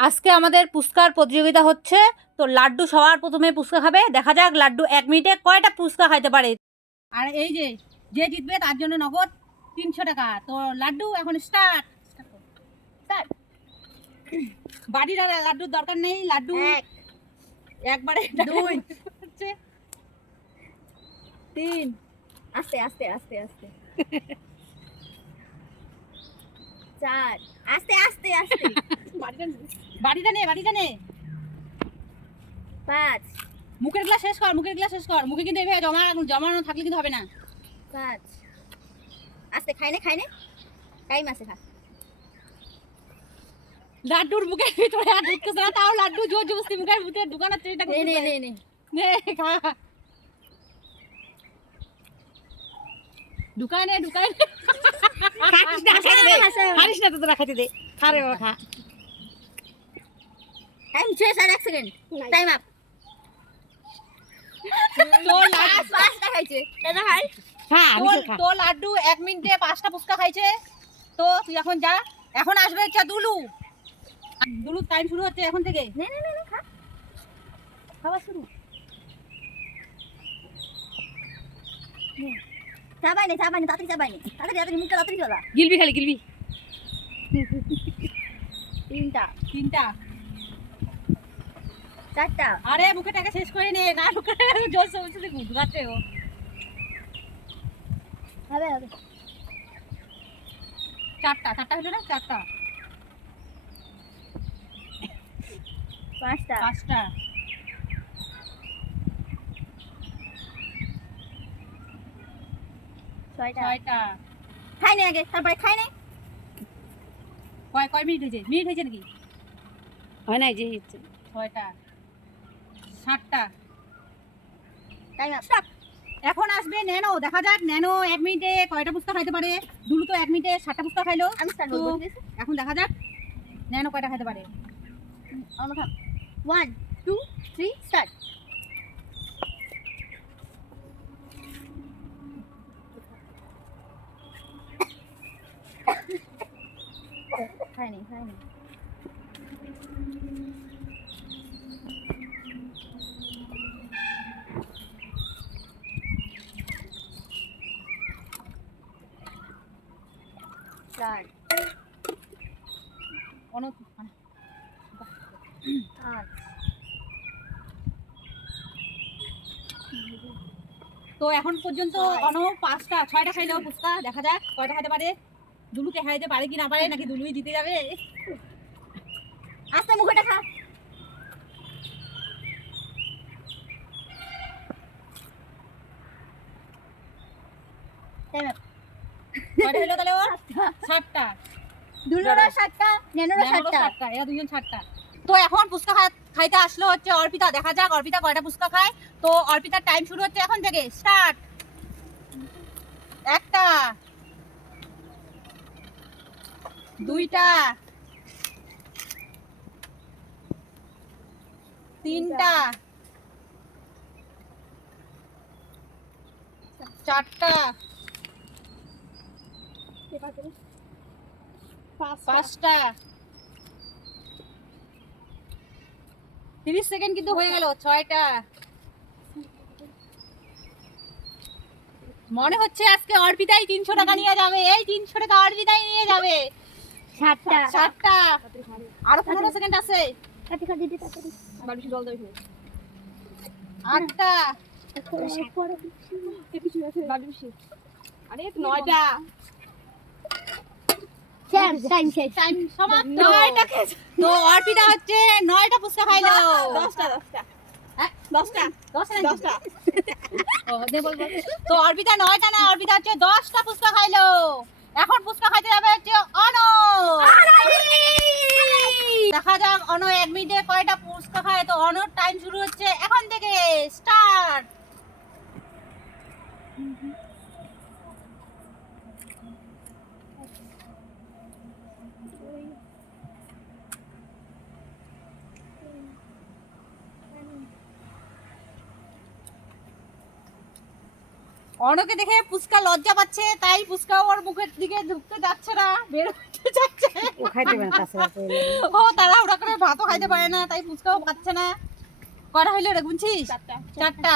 আজকে আমাদের পুস্কার প্রতিযোগিতা হচ্ছে তো লাড্ডু সবার প্রথমে পুস্কা খাবে। দেখা যাক লাড্ডু এক মিনিটে কয়টা পুস্কা খাইতে পারে। আর এই যে যে জিতবে তার জন্য নগদ তিনশো টাকা। তো লাড্ডু এখন স্টার্ট স্টার্ট বাড়ির আর লাড্ডুর দরকার নেই। লাড্ডু এক। একবারে দুই। তিন। আস্তে আস্তে আস্তে আস্তে। চার। আস্তে আস্তে আস্তে। বাড়িটা নে বাড়িটা নে পাঁচ। মুখের গ্লাস শেষ কর মুখের গ্লাস শেষ কর। মুখে কিন্তু এভাবে জমা জমানো থাকলে কিন্তু হবে না। পাঁচ। আস্তে খাই না খাই না। টাইম আছে খা। লাড্ডুর মুখের ভিতরে আর ঢুকতেছে না তাও লাড্ডু জোর জবস্তি মুখের ভিতরে ঢুকানোর চেষ্টা নে নে নে নে। নে খা। ঢুকায় নে ঢুকায় খাটিস না খাইতে দে না তো তোরা খাইতে দে। খা রে খা। টাইম শেষ আর এক সেকেন্ড টাইম আপ তো লাড্ডু। পাঁচটা খাইছে। এটা খাই খা তো লাড্ডু এক মিনিটে পাঁচটা ফুচকা খাইছে। তো তুই এখন যা। এখন আসবে হচ্ছে দুলু। দুলু টাইম শুরু হচ্ছে এখন থেকে। নে নে নে নে, খা। খাওয়া শুরু। নে। চাবাই নে চাবাই নে তাড়াতাড়ি চাবাই তাড়াতাড়ি তাড়াতাড়ি মুখটা তাড়াতাড়ি চলা গিলবি খালি গিলবি। তিনটা। তিনটা। চারটা আরে মুখে টাকা শেষ করে নে না মুখে জোর সমস্যা ঢুকাচ্ছে ও। হবে হবে। চারটা চারটা হলো না চারটা। পাঁচটা। পাঁচটা। ছয়টা। ছয়টা। খাই নে আগে তারপরে খাই নে। কয় কয় মিনিট হয়েছে? মিনিট হয়েছে নাকি? হয় নাই যে ছয়টা। সাতটা টাইম আপ এখন আসবে ন্যানো দেখা যাক ন্যানো এক মিনিটে কয়টা পুস্তক খাইতে পারে? দুলু তো এক মিনিটে সাতটা পুস্তক খাইলো। আমি এখন দেখা যাক ন্যানো কয়টা খাইতে পারে। ওয়ান টু থ্রি স্টার্ট খাইনি খাইনি। চার। অন পাঁচ তো এখন পর্যন্ত। অন পাঁচটা ছয়টা খাইলো ফুচকা দেখা যাক কয়টা খাইতে পারে। দুলুকে খাইতে পারে কি না পারে নাকি দুলুই জিতে যাবে? আস্তে মুখটা খা। up. কয়টা হইল তাহলে ওর? সাতটা। দুলোরা সাতটা নেনোরা ন্যানোরও সাতটা। সাতটা এরা দুজন সাতটা। তো এখন ফুচকা খাইতে আসলো হচ্ছে অর্পিতা দেখা যাক অর্পিতা কয়টা ফুচকা খায়। তো অর্পিতার টাইম শুরু হচ্ছে এখন থেকে স্টার্ট একটা দুইটা তিনটা চারটা। পাঁচটা। তিরিশ সেকেন্ড কিন্তু হয়ে গেল ছয়টা। মনে হচ্ছে আজকে অর্পিতাই তিনশো টাকা নিয়ে যাবে। এই তিনশো টাকা অর্পিতাই নিয়ে যাবে। সাতটা। সাতটা। আরও পনেরো সেকেন্ড আছে। আটটা। আরে নয়টা শেষ টাইম শেষ টাইম সমাপ্ত নয়টা তো অর্পিতা হচ্ছে নয়টা ফুচকা খাইলো। দশটা দশটা। হ্যাঁ? তো অর্পিতা নয়টা না অর্পিতা হচ্ছে দশটা ফুচকা খাইলো। এখন ফুচকা খাইতে যাবে হচ্ছে অনো। দেখা যাক অনো এক মিনিটে কয়টা ফুচকা খায়। তো অনর টাইম শুরু হচ্ছে এখন থেকে। স্টার্ট অনকে দেখে পুচকা লজ্জা পাচ্ছে তাই পুচকা ওর মুখের দিকে ঢুকতে যাচ্ছে না বের হতে যাচ্ছে। ও খাইতে পারে না কাছে ও তারা ওরা করে ভাতও খাইতে পারে না তাই পুচকাও পাচ্ছে না। কটা হইল রে বুঝছিস চারটা। চারটা।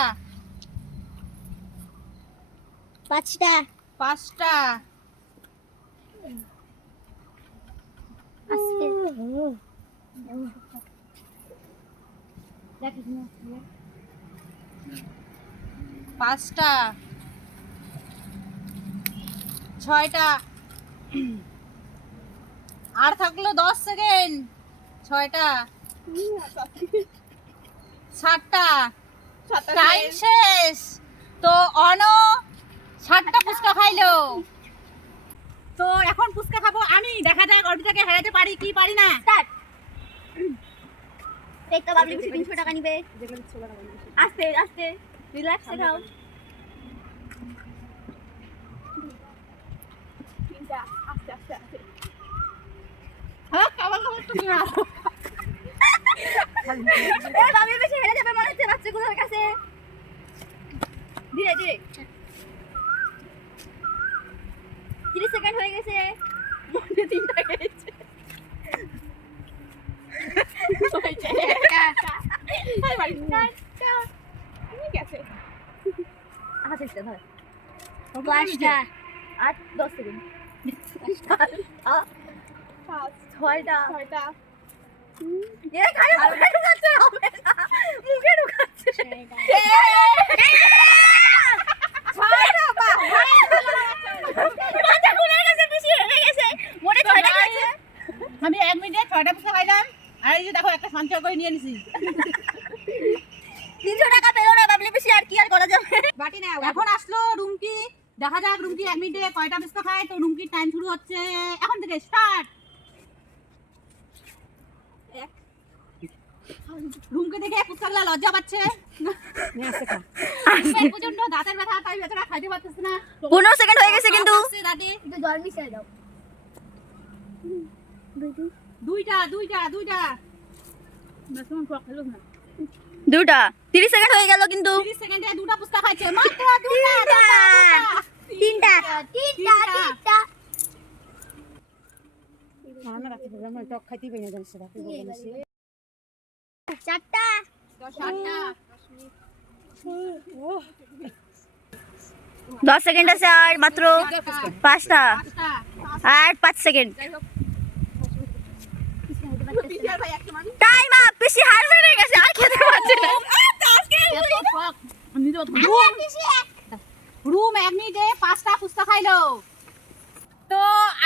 পাঁচটা। পাঁচটা। আজকে। পাঁচটা। ছয়টা। আর থাকল দশ সেকেন্ড। ছয়টা। সাতটা। টাইম শেষ। তো অন সাতটা ফুচকা খাইলো। তো এখন ফুচকা খাব আমি। দেখা যাক অর্পিতাকে হারাতে পারি কি পারি না। স্টার্ট। একটা বাবলি বেশি তিনশো টাকা নিবে। আস্তে আস্তে। রিল্যাক্স খাও হ্যাঁ, খাবার খাবার তো না। বেশি হেরে যাবে মনে হচ্ছে বাচ্চাগুলোর কাছে ধীরে ধীরে তিরিশ সেকেন্ড হয়ে গেছে মনে তিনটা গেছে আচ্ছা আট দশ সেকেন্ড ছয়টা। ছয়টা। এ খালি মুখে ঢুকাচ্ছে হবে না। মুখে ঢুকাচ্ছে। আমি এক মিনিটে ছয়টা ফুচকা খাইলাম। আর এই যে দেখো একটা সঞ্চয় করে নিয়ে নিছি। তিনশো টাকা পেল না বাবলি বেশি আর কি আর করা যাবে? বাটি না এখন আসলো রুমকি। দেখা যাক রুমকি এক মিনিটে কয়টা ফুচকা খায়? তো রুমকির টাইম শুরু হচ্ছে। এখন থেকে স্টার্ট রুমকে দেখে ফুচকাগুলা লজ্জা পাচ্ছে। পর্যন্ত দাঁতের ব্যথা তাই বেচারা খাইতে পারতেছে না। পনেরো সেকেন্ড হয়ে গেছে কিন্তু। একটু জল মিশিয়ে দাও। দুইটা দুইটা দুইটা। দুটা। তিরিশ সেকেন্ড হয়ে গেল কিন্তু। 30 সেকেন্ডে দুটা ফুচকা খাইছে মাত্র দুটা তিনটা। তিনটা তিনটা তিনটা। রাখতে পারবে আমরা টক খাইতেই চারটা। দশ সেকেন্ড আছে আর মাত্র পাঁচটা পাঁচটা। আর পাঁচ সেকেন্ড টাইম আপ বেশি হার হয়ে গেছে আর খেতে পারছে না। রুম এক মিনিটে পাঁচটা ফুচকা খাইলো। তো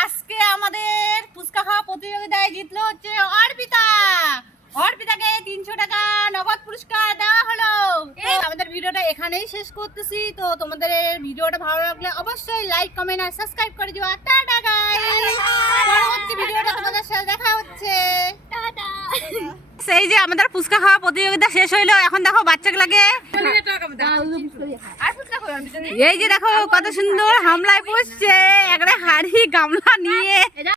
আজকে আমাদের ফুচকা খাওয়া প্রতিযোগিতায় জিতলো হচ্ছে অর্পিতা। অর্পিতাকে তিনশো টাকা নগদ পুরস্কার দেওয়া হলো। আমাদের ভিডিওটা এখানেই শেষ করতেছি। তো তোমাদের ভিডিওটা ভালো লাগলে অবশ্যই লাইক কমেন্ট আর সাবস্ক্রাইব করে দিও। টাটা গাইস সেই যে আমাদের ফুচকা খাওয়া প্রতিযোগিতা শেষ হইল, এখন দেখো বাচ্চাগুলাকে এই যে দেখো কত সুন্দর হামলায় বসছে একটা হাড়ি গামলা নিয়ে।